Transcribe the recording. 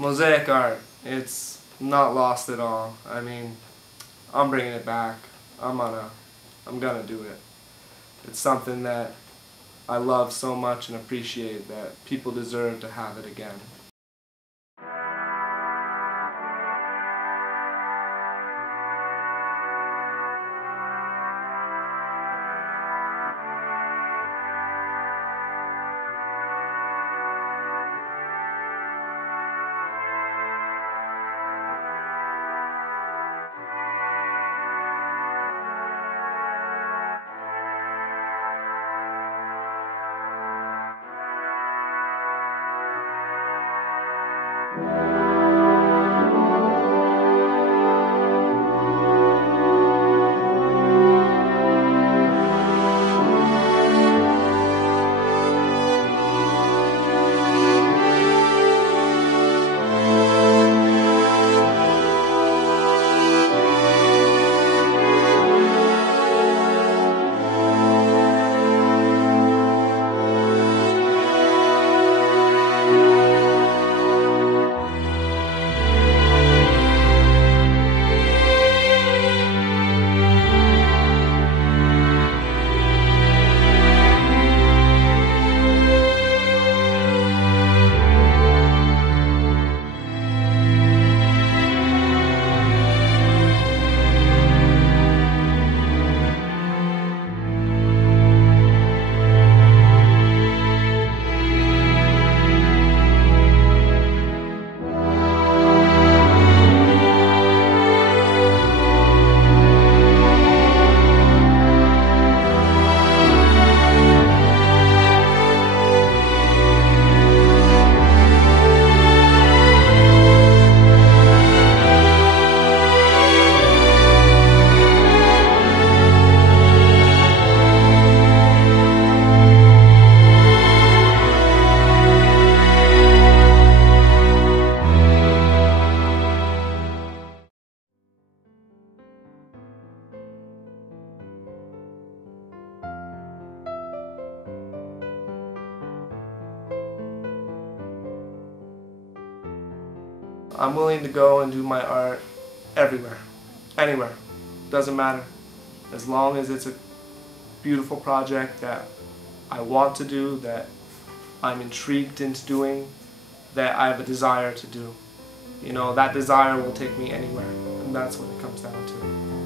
Mosaic art, it's not lost at all. I mean, I'm bringing it back. I'm gonna do it. It's something that I love so much and appreciate that people deserve to have it again. I'm willing to go and do my art everywhere, anywhere, doesn't matter. As long as it's a beautiful project that I want to do, that I'm intrigued into doing, that I have a desire to do. You know, that desire will take me anywhere, and that's what it comes down to.